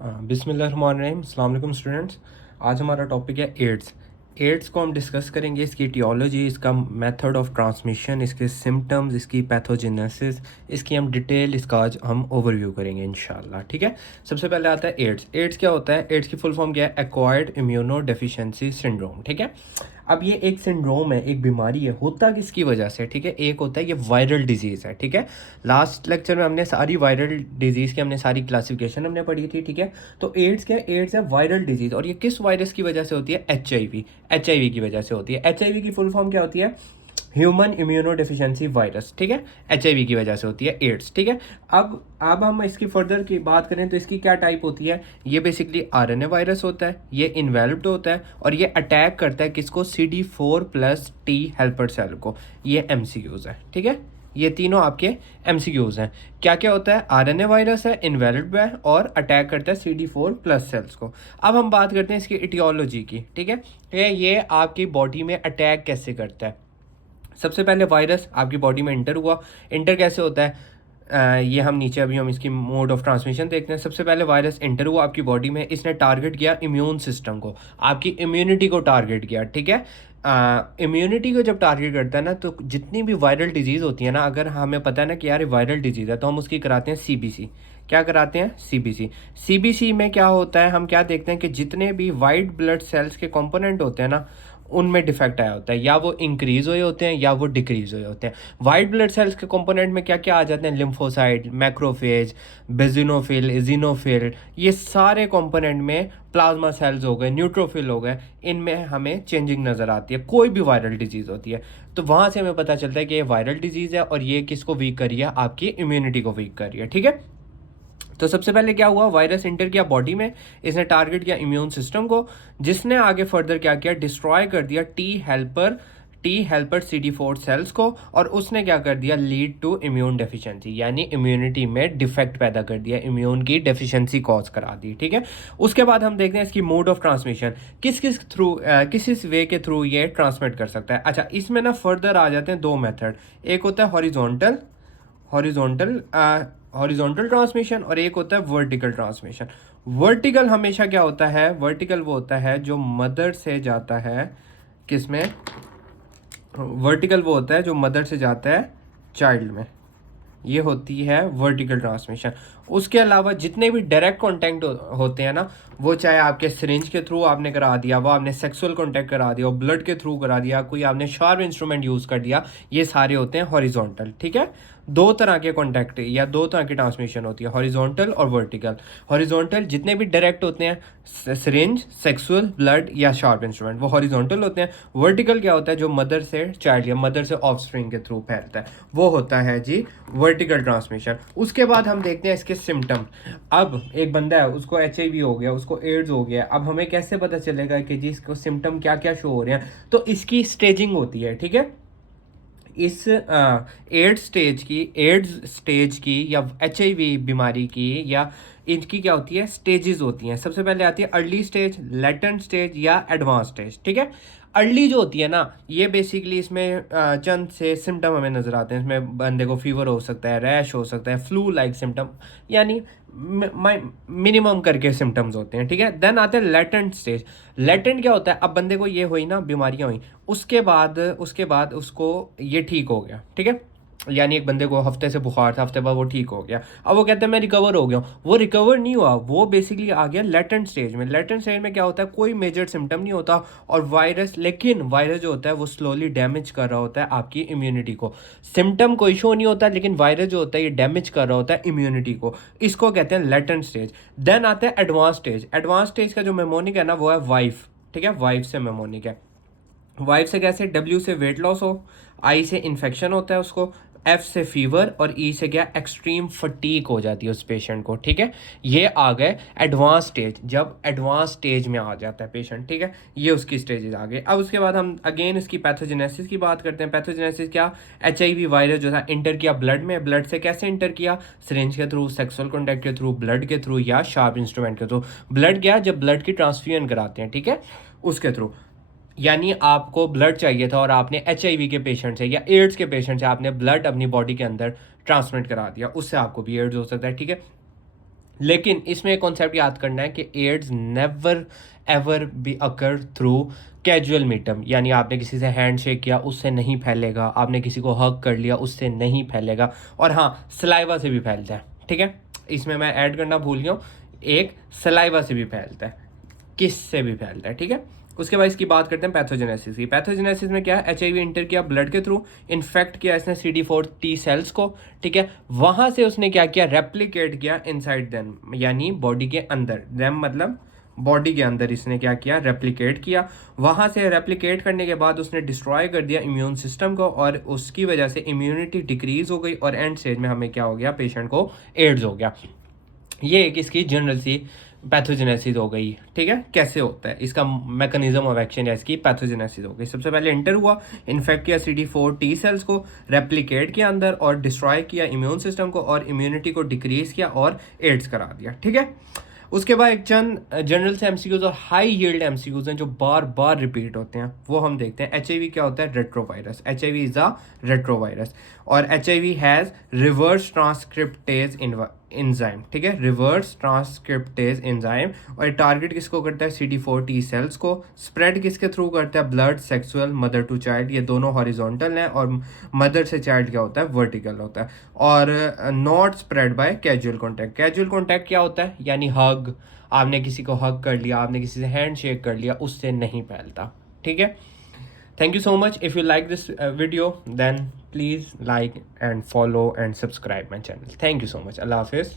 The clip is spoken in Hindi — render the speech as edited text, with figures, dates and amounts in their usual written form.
बिस्मिल्लाहिर्रहमानिर्रहीम, अस्सलाम वालेकुम स्टूडेंट्स। आज हमारा टॉपिक है एड्स। एड्स को हम डिस्कस करेंगे, इसकी टियोलॉजी, इसका मेथड ऑफ ट्रांसमिशन, इसके सिम्टम्स, इसकी पैथोजेनेसिस, इसकी हम डिटेल इसका आज हम ओवरव्यू करेंगे इंशाल्लाह। ठीक है। सबसे पहले आता है एड्स। एड्स क्या होता है? एड्स की फुल फॉर्म क्या है? Acquired immuno deficiency syndrome. ठीक है। अब ये एक सिंड्रोम है, एक बीमारी है। होता किसकी वजह से? ठीक है। एक होता है ये वायरल डिजीज़ है। ठीक है। लास्ट लेक्चर में हमने सारी वायरल डिजीज़ की हमने सारी क्लासिफिकेशन हमने पढ़ी थी। ठीक है। तो एड्स क्या है? एड्स है वायरल डिजीज़। और ये किस वायरस की वजह से होती है? HIV। HIV की वजह से होती है। HIV की फुल फॉर्म क्या होती है? Human immuno deficiency virus. ठीक है। HIV की वजह से होती है एड्स। ठीक है। अब हम इसकी फर्दर की बात करें तो इसकी क्या टाइप होती है? ये बेसिकली RNA वायरस होता है, ये इन्वेल्प्ड होता है और ये अटैक करता है किसको? CD4+ T हेल्पर सेल को। ये MCQs है। ठीक है। ये तीनों आपके MCQs हैं। क्या क्या होता है? RNA वायरस है, इन्वेल्प्ड है और अटैक करता है CD4+ सेल्स को। अब हम बात करते हैं इसकी इटियोलॉजी की। ठीक है। ये आपकी बॉडी में अटैक कैसे करता है? सबसे पहले वायरस आपकी बॉडी में इंटर हुआ। इंटर कैसे होता है? ये हम नीचे अभी हम इसकी मोड ऑफ ट्रांसमिशन देखते हैं। सबसे पहले वायरस इंटर हुआ आपकी बॉडी में, इसने टारगेट किया इम्यून सिस्टम को, आपकी इम्यूनिटी को टारगेट किया। ठीक है। इम्यूनिटी को जब टारगेट करता है ना, तो जितनी भी वायरल डिजीज़ होती है ना, अगर हमें पता है ना कि यार वायरल डिजीज़ है, तो हम उसकी कराते हैं CBC। क्या कराते हैं? CBC। CBC में क्या होता है? हम क्या देखते हैं कि जितने भी वाइट ब्लड सेल्स के कंपोनेंट होते हैं ना, उनमें डिफेक्ट आया होता है, या वो इंक्रीज़ हुए होते हैं या वो डिक्रीज़ हुए होते हैं। वाइट ब्लड सेल्स के कंपोनेंट में क्या क्या आ जाते हैं? लिम्फोसाइट, मैक्रोफेज, बेजिनोफिल, इजिनोफिल, ये सारे कंपोनेंट में प्लाज्मा सेल्स हो गए, न्यूट्रोफिल हो गए, इनमें हमें चेंजिंग नज़र आती है कोई भी वायरल डिजीज़ होती है। तो वहाँ से हमें पता चलता है कि ये वायरल डिजीज़ है और ये किसको वीक कर रही है? आपकी इम्यूनिटी को वीक कर रही है। ठीक है। तो सबसे पहले क्या हुआ? वायरस इंटर किया बॉडी में, इसने टारगेट किया इम्यून सिस्टम को, जिसने आगे फर्दर क्या किया? डिस्ट्रॉय कर दिया टी हेल्पर CD4 सेल्स को, और उसने क्या कर दिया? लीड टू इम्यून डेफिशिएंसी, यानी इम्यूनिटी में डिफेक्ट पैदा कर दिया, इम्यून की डेफिशिएंसी कॉज करा दी। ठीक है। उसके बाद हम देखते हैं इसकी मोड ऑफ ट्रांसमिशन, किस वे के थ्रू ये ट्रांसमिट कर सकता है। अच्छा, इसमें ना फर्दर आ जाते हैं दो मेथड। एक होता है हॉरिजॉन्टल हॉरिजॉन्टल ट्रांसमिशन और एक होता है वर्टिकल ट्रांसमिशन। वर्टिकल हमेशा क्या होता है? वर्टिकल वो होता है जो मदर से जाता है, किसमें? वर्टिकल वो होता है जो मदर से जाता है चाइल्ड में, ये होती है वर्टिकल ट्रांसमिशन। उसके अलावा जितने भी डायरेक्ट कॉन्टैक्ट होते हैं ना, वो चाहे आपके सिरिंज के थ्रू आपने करा दिया, वो आपने सेक्सुअल कॉन्टैक्ट करा दिया, ब्लड के थ्रू करा दिया, कोई आपने शार्प इंस्ट्रूमेंट यूज़ कर दिया, ये सारे होते हैं हॉरिजॉन्टल। ठीक है। दो तरह के कॉन्टैक्ट या दो तरह की ट्रांसमिशन होती है, हॉरिजॉन्टल और वर्टिकल। हॉरिजॉन्टल जितने भी डायरेक्ट होते हैं, सिरिंज, सेक्सुअल, ब्लड या शार्प इंस्ट्रूमेंट, वो हॉरिजॉन्टल होते हैं। वर्टिकल क्या होता है? जो मदर से चाइल्ड या मदर से ऑफस्प्रिंग के थ्रू फैलता है, वो होता है जी वर्टिकल ट्रांसमिशन। उसके बाद हम देखते हैं इसके सिम्टम। अब एक बंदा है, उसको HIV हो गया, उसको एड्स हो गया, अब हमें कैसे पता चलेगा कि जी इसको सिम्टम क्या क्या शो हो रहे हैं? तो इसकी स्टेजिंग होती है। ठीक है। इस एड्स स्टेज की या HIV बीमारी की या इनकी क्या होती है? स्टेजेस होती हैं। सबसे पहले आती है अर्ली स्टेज, लेटेंट स्टेज या एडवांस स्टेज। ठीक है। अर्ली जो होती है ना, ये बेसिकली इसमें चंद से सिम्टम हमें नज़र आते हैं। इसमें बंदे को फीवर हो सकता है, रैश हो सकता है, फ्लू लाइक सिम्टम, यानी मिनिमम करके सिम्टम्स होते हैं। ठीक है। देन आते हैं लेटेंट स्टेज। लेटेंट क्या होता है? अब बंदे को ये हुई ना, बीमारियां हुई, उसके बाद उसको ये ठीक हो गया। ठीक है। यानी एक बंदे को हफ्ते से बुखार था, हफ्ते बाद वो ठीक हो गया, अब वो कहते हैं मैं रिकवर हो गया हूँ। वो रिकवर नहीं हुआ, वो बेसिकली आ गया लेटेंट स्टेज में। लेटेंट स्टेज में क्या होता है? कोई मेजर सिम्टम नहीं होता, और लेकिन वायरस जो होता है वो स्लोली डैमेज कर रहा होता है आपकी इम्यूनिटी को। सिम्टम कोई शो नहीं होता, लेकिन वायरस जो होता है ये डैमेज कर रहा होता है इम्यूनिटी को। इसको कहते हैं लेटेंट स्टेज। देन आता है एडवांस स्टेज। एडवांस स्टेज का जो मेमोनिक है ना, वो है वाइफ। ठीक है। वाइफ से मेमोनिक है। वाइफ से कैसे? W से वेट लॉस हो, I से इन्फेक्शन होता है उसको, F से फीवर, और E से क्या? एक्सट्रीम फटीक हो जाती है उस पेशेंट को। ठीक है। ये आ गए एडवांस स्टेज, जब एडवांस स्टेज में आ जाता है पेशेंट। ठीक है। ये उसकी स्टेजेस आ गए। अब उसके बाद हम अगेन इसकी पैथोजेनेसिस की बात करते हैं। पैथोजेनेसिस क्या? HIV वायरस जो था इंटर किया ब्लड में। ब्लड से कैसे इंटर किया? सिरिंज के थ्रू, सेक्सुअल कॉन्टैक्ट के थ्रू, ब्लड के थ्रू या शार्प इंस्ट्रूमेंट के थ्रू। ब्लड क्या? जब ब्लड की ट्रांसफ्यूजन कराते हैं, ठीक है, उसके थ्रू। यानी आपको ब्लड चाहिए था और आपने HIV के पेशेंट से या एड्स के पेशेंट से आपने ब्लड अपनी बॉडी के अंदर ट्रांसमिट करा दिया, उससे आपको भी एड्स हो सकता है। ठीक है। लेकिन इसमें एक कॉन्सेप्ट याद करना है कि AIDS never ever be occur through casual meeting, यानी आपने किसी से हैंड शेक किया उससे नहीं फैलेगा, आपने किसी को हग कर लिया उससे नहीं फैलेगा, और हाँ सलाइवा से भी फैलता है, ठीक है। इसमें मैं ऐड करना भूल गया हूँ, एक सलाइवा से भी फैलता है, किस से भी फैलता है, ठीक है। उसके बाद इसकी बात करते हैं पैथोजेनेसिस की। पैथोजेनेसिस में क्या है, एचआईवी इंटर किया ब्लड के थ्रू, इन्फेक्ट किया इसने CD4 T सेल्स को, ठीक है। वहां से उसने क्या किया, रेप्लिकेट किया इनसाइड देम, यानी बॉडी के अंदर, देम मतलब बॉडी के अंदर इसने क्या किया, रेप्लिकेट किया। वहां से रेप्लिकेट करने के बाद उसने डिस्ट्रॉय कर दिया इम्यून सिस्टम को, और उसकी वजह से इम्यूनिटी डिक्रीज हो गई, और एंड स्टेज में हमें क्या हो गया, पेशेंट को एड्स हो गया। ये एक इसकी जनरल सी पैथोजेनेसिस हो गई, ठीक है। कैसे होता है इसका मैकेनिज्म ऑफ एक्शन, या इसकी पैथोजेनेसिस हो गई। सबसे पहले इंटर हुआ, इन्फेक्ट किया CD4 T सेल्स को, रेप्लिकेट किया अंदर और डिस्ट्रॉय किया इम्यून सिस्टम को, और इम्यूनिटी को डिक्रीज किया और एड्स करा दिया, ठीक है। उसके बाद एक चंद जनरल से एमसीक्यूज और हाई यील्ड एमसीक्यूज हैं जो बार बार रिपीट होते हैं, वो हम देखते हैं। एचआईवी क्या होता है, retrovirus. HIV is a retrovirus, और HIV has reverse transcriptase enzyme, ठीक है, रिवर्स ट्रांसक्रिप्टेज एंजाइम। और टारगेट किसको करता है, CD4 T सेल्स को। स्प्रेड किसके थ्रू करता है, blood, sexual, mother to child, ये दोनों हॉरिजॉन्टल हैं, और मदर से चाइल्ड क्या होता है, वर्टिकल होता है। और not spread by casual contact. Casual contact क्या होता है, यानी हग, आपने किसी को हग कर लिया, आपने किसी से हैंड शेक कर लिया, उससे नहीं फैलता, ठीक है। Thank you so much. If you like this video, then please like and follow and subscribe my channel. Thank you so much. Allah Hafiz.